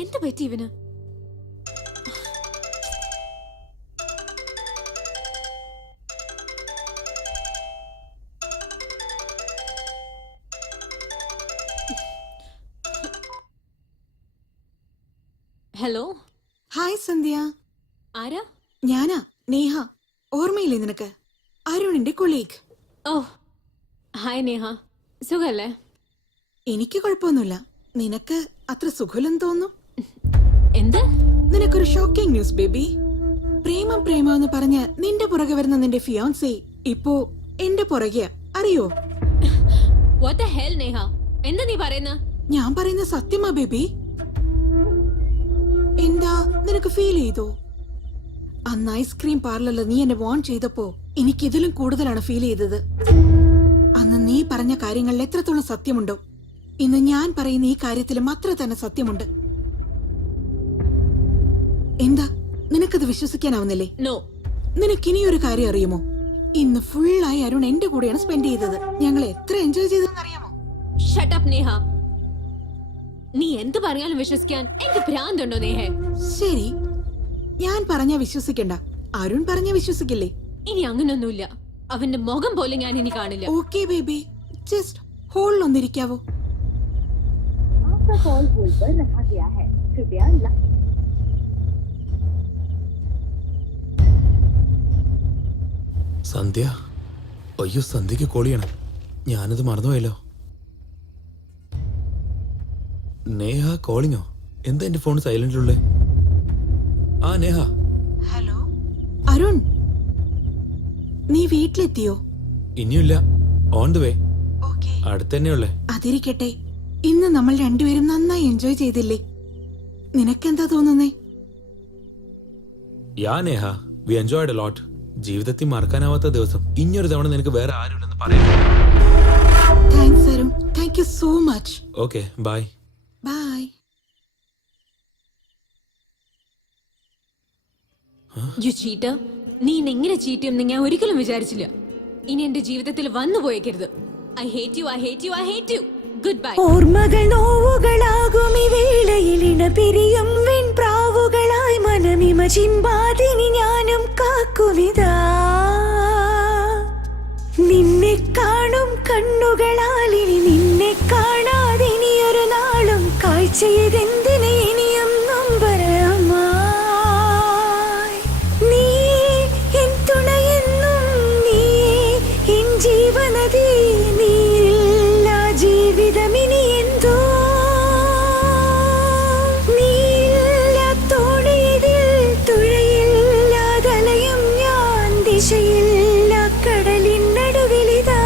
എന്ത് പറ്റി ഇവന്? ഹലോ. ഹായ് സന്ധ്യ. ആരാ? ഞാനാ നേഹ. ഓർമ്മയില്ലേ നിനക്ക്? അരുണിന്റെ കൊളീഗ്. ഓ ഹായ് നേഹ, സുഖല്ലേ? എനിക്ക് കുഴപ്പമൊന്നുമില്ല. നിനക്ക് അത്ര സുഖമില്ലെന്ന് തോന്നുന്നു. എന്ത്? നിനക്കൊരു ഷോക്കിംഗ് ന്യൂസ് ബേബി. പ്രേമം പ്രേമം എന്ന് പറഞ്ഞ് നിന്റെ പുറകെ വരുന്ന നിന്റെ ഫിയോൻസി ഇപ്പോ എന്റെ പുറകെയാ, അറിയോ? What the hell നേഹ, എന്താ നീ പറയുന്ന? ഞാൻ പറയുന്ന സത്യമാ ബേബി. എന്താ നിനക്ക് ഫീൽ ചെയ്തോ? അന്ന് ഐസ്ക്രീം പാർലറിൽ നീ എന്നെ വാൺ ചെയ്തപ്പോ എനിക്ക് ഇതിലും കൂടുതലാണ് ഫീൽ ചെയ്തത്. അന്ന് നീ പറഞ്ഞ കാര്യങ്ങളിൽ എത്രത്തോളം സത്യമുണ്ടോ, ഇന്ന് ഞാൻ പറയുന്ന ഈ കാര്യത്തിലും അത്ര തന്നെ സത്യമുണ്ട്. എന്താ നിനക്കത് വിശ്വസിക്കാനാവുന്നില്ലേ? നോ. നിനക്കിനിയൊരു കാര്യം അറിയുമോ? ഇന്ന് ഫുള്ളായി അരുൺ എന്റെ കൂടെയാണ് സ്പെൻഡ് ചെയ്തത്. ഞങ്ങൾ എത്ര എൻജോയ് ചെയ്തെന്ന് അറിയാമോ? Shut up Neha. നീ എന്ത് പറഞ്ഞാലും വിശ്വസിക്കാൻ എനിക്ക് ഭ്രാന്തുണ്ടോ നേഹേ? ശരി, ഞാൻ പറഞ്ഞാ വിശ്വസിക്കണ്ട, അരുൺ പറഞ്ഞാ വിശ്വസിക്കില്ലേ? ഇനി അങ്ങനൊന്നുമില്ല. അവന്റെ മുഖം പോലും ഞാൻ ഇനി കാണില്ല. ഓക്കേ ബേബി, ജസ്റ്റ് ഹോൾഡ് ഒന്നിരിക്കാവോ? സന്ധ്യ, അയ്യോ സന്ധ്യക്ക് കോളിയാണ്, ഞാനത് മറന്നുപോയല്ലോ. നേഹ കോളിങ്ങോ? എന്താ എന്റെ ഫോൺ സൈലന്റിലുള്ളേ? ആ നേഹ. ഹലോ അരുൺ, നീ വീട്ടിലെത്തിയോ? ഇനിയില്ല, ഓൺ ദ വേ. അടുത്തന്നെയുള്ളേ. അതിരിക്കട്ടെ, ഇന്ന് നമ്മൾ രണ്ടുപേരും നന്നായി എൻജോയ് ചെയ്തില്ലേ? നിനക്കെന്താ തോന്നുന്നേ? Ya Neha, we enjoyed a lot. ജീവിതത്തിൽ മറക്കാനാവാത്ത ദിവസം. ഇനിയൊരു തവണ നിനക്ക് വേറെ ആരുമില്ലെന്ന് പറയാം. Thanks Arun, thank you so much. Okay, bye. Bye. You cheater. നീ എങ്ങനെ ചീറ്റ് ചെയ്യുമെന്ന് ഞാൻ ഒരിക്കലും വിചാരിച്ചില്ല. ഇനി എന്റെ ജീവിതത്തിൽ വന്നു പോയേക്കരുത്. I hate you, I hate you, I hate you. Goodbye. ഓർമ്മകൾ നോവുകളാകും ഈ വേളയിൽ ഇണപിരിയും വെൺപ്രാവുകളായി മനമിമ ചിമ്പാതിനി ഞാനും കാക്കുവിതാ. നിന്നെ കാണും കണ്ണുകളാൽ ഇനി നിന്നെ കാണാതെ ഇനിയൊരു നാളും കാഴ്ചയതെന്തിന് ഇനിയും നൊമ്പരമായി. നീ എൻ തുണയെന്നും നീ എൻ ജീവനദി. നീയില്ല ജീവിതമിനി എന്തോ. നീയില്ല തോണിയിൽ തുഴയില്ലാതലയും ഞാൻ. ദിശയില്ല കടലിൻ നടുവിലിതാ.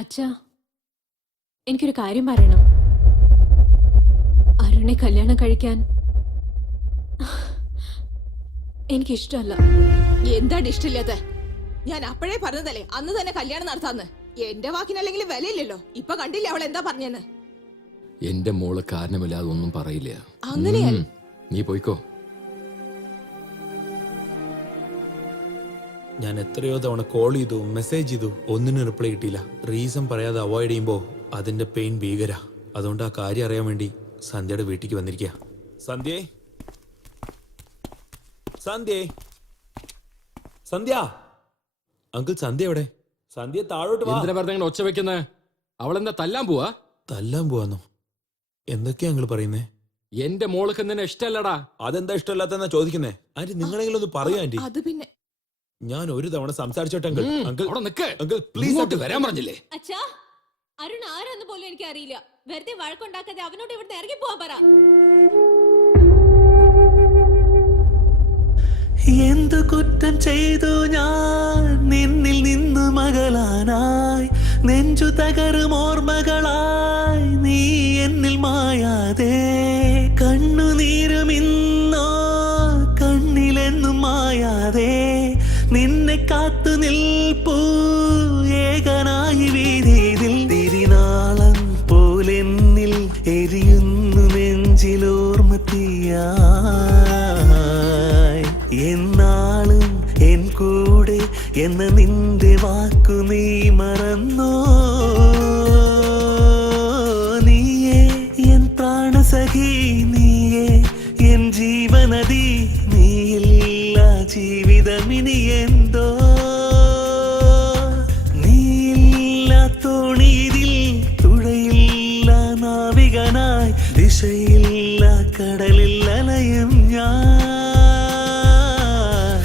അച്ഛാ, എനിക്കൊരു കാര്യം പറയണം. അരുണെ കല്യാണം കഴിക്കാൻ എനിക്കിഷ്ടമല്ല. എന്താണ് ഇഷ്ടമില്ലാത്ത? ഞാൻ അപ്പോഴേ പറഞ്ഞതല്ലേ അന്ന് തന്നെ കല്യാണം നടത്താന്ന്. എന്റെ വാക്കിനല്ലെങ്കിൽ വിലയില്ലല്ലോ. ഇപ്പൊ കണ്ടില്ലേ അവൾ എന്താ പറഞ്ഞെന്ന്? എന്റെ മോള് കാരണമില്ലാതെ ഒന്നും പറയില്ല. അങ്ങനെയല്ല. നീ പോയിക്കോ. ഞാൻ എത്രയോ തവണ കോൾ ചെയ്തു, മെസ്സേജ് ചെയ്തു, ഒന്നിനും റിപ്ലൈ കിട്ടിയില്ല. റീസൺ പറയാതെ അവോയ്ഡ് ചെയ്യുമ്പോ അതിന്റെ പെയിൻ ഭീകര. അതുകൊണ്ട് ആ കാര്യം അറിയാൻ വേണ്ടി സന്ധ്യയുടെ വീട്ടിലേക്ക് വന്നിരിക്കുക. സന്ധ്യേ, സന്ധ്യേ, സന്ധ്യ. അങ്കിൾ സന്ധ്യ എവിടെ? സന്ധ്യ താഴോട്ട് വാ. എന്തിനാ വെറുതെ ഒച്ച വെക്കുന്നേ? അവളെന്താ തല്ലാൻ പോവാ? തല്ലാൻ പോവാന്നോ? എന്തൊക്കെയാ അങ്കിൾ പറയുന്നേ? എന്റെ മോൾക്ക് നിന്നെ ഇഷ്ടല്ലടാ. അതെന്താ ഇഷ്ടമല്ലാത്തെന്നാ ചോദിക്കുന്നേ? ആന്റി നിങ്ങളെങ്കിലും ഒന്ന് പറയൂ ആന്റി. അത് പിന്നെ ഞാൻ ഒരു തവണ സംസാരിച്ചോട്ടെ അങ്കിൾ. അങ്കിൾ അവിടെ നിക്ക്. അങ്കിൾ പ്ലീസ് വരാൻ പറഞ്ഞില്ലേ? അച്ഛാ, അരുൺ ആരാന്ന് പോലും എനിക്ക് അറിയില്ല. വെറുതെ വഴക്കുണ്ടാക്കാതെ അവനോട് ഇവിടുന്ന് ഇറങ്ങി പോവാൻ പറ. എന്തു കുറ്റം ചെയ്തു ഞാൻ നിന്നിൽ നിന്നു മകളാനായി നെഞ്ചു തകരും ഓർമ്മകളായി നീ എന്നിൽ മായാതെ കണ്ണുനീരും ഇന്നോ കണ്ണിലെന്നും മായാതെ നിന്നെ കാത്തു നിൽപ്പൂ ഏകനായി വീതിയിൽ തിരിനാളം പോലെന്നിൽ എരിയുന്നു നെഞ്ചിലോർമ്മത്തിയായി എന്നാളും എൻ കൂടെ എന്ന നിന്റെ വാക്കു നീ മറന്നോ നീയേ എൻ പ്രാണസഖി നീയേ എൻ ജീവനദി നീയില്ല ജീവിതമിനി എന്തോ നീയില്ല തോണിയിൽ തുഴയില്ല നാവികനായി ദിശയില്ല കടലിൽ അലയും ഞാൻ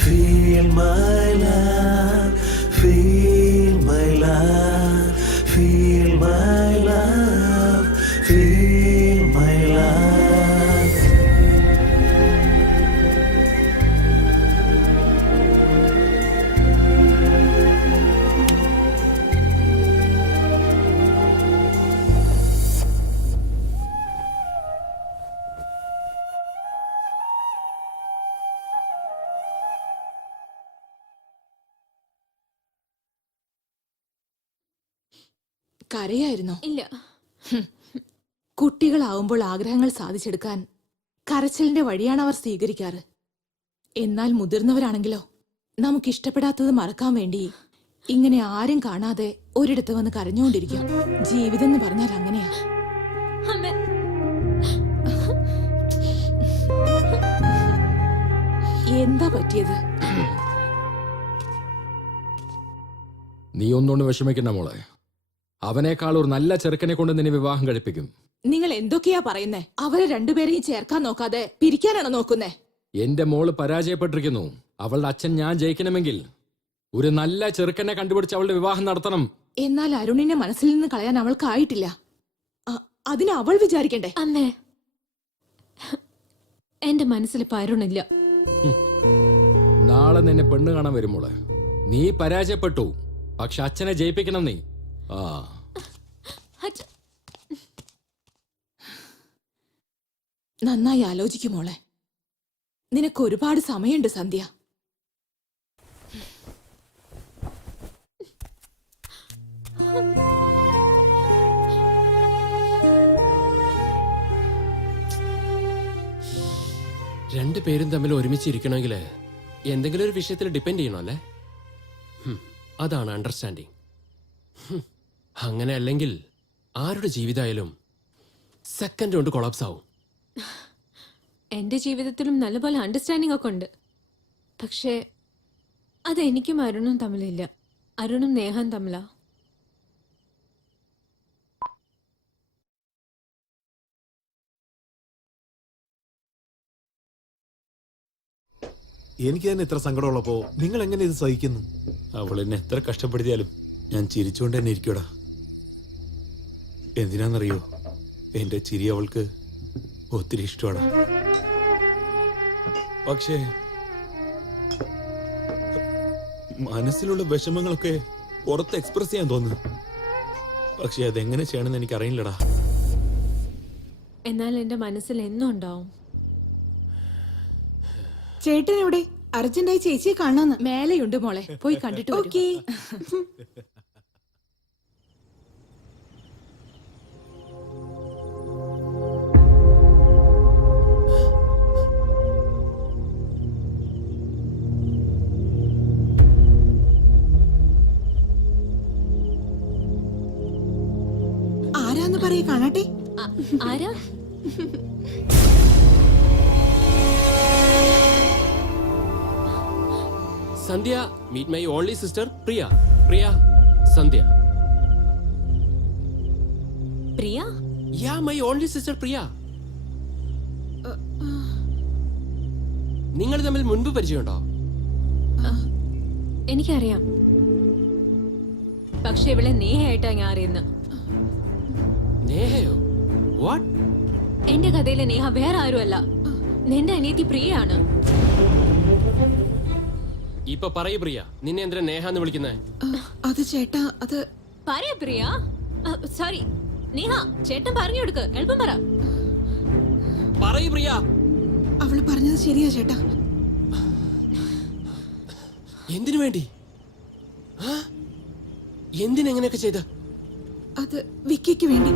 Feel my love, feel my love, feel my love, feel my love. കരയായിരുന്നോ? ഇല്ല. കുട്ടികളാവുമ്പോൾ ആഗ്രഹങ്ങൾ സാധിച്ചെടുക്കാൻ കരച്ചിലിന്റെ വഴിയാണ് അവർ സ്വീകരിക്കാറ്. എന്നാൽ മുതിർന്നവരാണെങ്കിലോ നമുക്കിഷ്ടപ്പെടാത്തത് മറക്കാൻ വേണ്ടി ഇങ്ങനെ ആരും കാണാതെ ഒരിടത്ത് വന്ന് കരഞ്ഞുകൊണ്ടിരിക്കും. ജീവിതം എന്ന് പറഞ്ഞാൽ അങ്ങനെയാ. അമ്മേ, എന്താ പറ്റിയത്? നീ ഒന്നുകൊണ്ട് വിഷമിക്കണ്ട മോളെ. അവനേക്കാൾ ഒരു നല്ല ചെറുക്കനെ കൊണ്ട് നിന്നെ വിവാഹം കഴിപ്പിക്കും. നിങ്ങൾ എന്തൊക്കെയാ പറയുന്നേ? അവരെ രണ്ടുപേരെയും ചേർക്കാൻ നോക്കാതെ പിരിക്കാനാണോ നോക്കുന്നേ? എന്റെ മോള് പരാജയപ്പെട്ടിരിക്കുന്നു. അവളുടെ അച്ഛൻ ഞാൻ ജയിക്കണമെങ്കിൽ ഒരു നല്ല ചെറുക്കനെ കണ്ടുപിടിച്ച് അവളുടെ വിവാഹം നടത്തണം. എന്നാൽ അരുണിനെ മനസ്സിൽ നിന്ന് കളയാൻ അവൾക്കായിട്ടില്ല. അതിന് അവൾ വിചാരിക്കണ്ടേ? അമ്മേ, എന്റെ മനസ്സിൽ പരുണില്ല. നാളെ നിന്നെ പെണ്ണ് കാണാൻ വരും മോളെ. നീ പരാജയപ്പെട്ടു, പക്ഷെ അച്ഛനെ ജയിപ്പിക്കണം നീ. ആ അച്ഛ- നന്നായി ആലോചിക്കും മോളെ. നിനക്ക് ഒരുപാട് സമയമുണ്ട് സന്ധ്യ. രണ്ടുപേരും തമ്മിൽ ഒരുമിച്ചിരിക്കണമെങ്കിൽ എന്തെങ്കിലും ഒരു വിഷയത്തിൽ ഡിപ്പെൻഡ് ചെയ്യണം അല്ലേ? അതാണ് അണ്ടർസ്റ്റാൻഡിങ്. അങ്ങനെ അല്ലെങ്കിൽ ആരുടെ ജീവിതമായാലും സെക്കൻഡ് കൊണ്ട് കൊളാപ്സ് ആവും. എന്റെ ജീവിതത്തിലും നല്ലപോലെ അണ്ടർസ്റ്റാൻഡിംഗ് ഒക്കെ ഉണ്ട്. പക്ഷേ അത് എനിക്കും അരുണും തമ്മിലില്ല. അരുണും നേഹം തമ്മിലാ. എനിക്ക് തന്നെ ഇത്ര സങ്കടമുള്ളപ്പോ നിങ്ങൾ എങ്ങനെ ഇത് സഹിക്കുന്നു? അവൾ എന്നെ എത്ര കഷ്ടപ്പെടുത്തിയാലും ഞാൻ ചിരിച്ചുകൊണ്ട് തന്നെ ഇരിക്കൂടാ. എന്തിനാന്നറിയോ, എന്റെ ചിരി അവൾക്ക് ഒത്തിരി ഇഷ്ടമാണ്. പക്ഷേ മനസ്സിലുള്ള വിഷമങ്ങളൊക്കെ പുറത്ത് എക്സ്പ്രസ് ചെയ്യാൻ തോന്നുന്നു. പക്ഷെ അതെങ്ങനെ ചെയ്യണമെന്ന് എനിക്ക് അറിയില്ലടാ. എന്നാൽ എന്റെ മനസ്സിൽ എന്നും ഉണ്ടാവും. ചേട്ടൻ എവിടെ? അർജന്റായി ചേച്ചിയെ കാണാന്ന്. മേലെയുണ്ട് മോളെ, പോയി കണ്ടിട്ട് വരൂ. ഓക്കേ. ആരാന്ന് പറയേ, കാണട്ടെ. ആരാ? Sandhya, meet my only sister Priya. Priya, Sandhya. Priya? Ya, my only sister Priya. നിങ്ങൾ തമ്മിൽ മുൻപ് പരിചയമുണ്ടോ? എനിക്കറിയാം, പക്ഷെ ഇവളെ നേഹയായിട്ടാ ഞാൻ അറിയുന്നത്. നേഹയോ? വാട്ട്? എന്റെ കഥയിലെ നേഹ വേറെ ആരുമല്ല, നിന്റെ അനിയത്തി പ്രിയയാണ്. ഇപ്പൊ പറയൂ പ്രിയ, നിന്നെ എന്തിനാ നേഹ എന്ന് വിളിക്കുന്നേ? അത് ചേട്ടാ, അത് പറയാ പ്രിയ. സോറി നേഹ, ചേട്ടൻ പറഞ്ഞു കൊടുക്ക്, എളുപ്പം പറ. പറയൂ പ്രിയ. അവള് പറഞ്ഞത് ശരിയാ ചേട്ടാ. എന്തിനു വേണ്ടി? എന്തിനെങ്ങനെയൊക്കെ ചെയ്ത്? അത് വിക്കിക്ക് വേണ്ടി.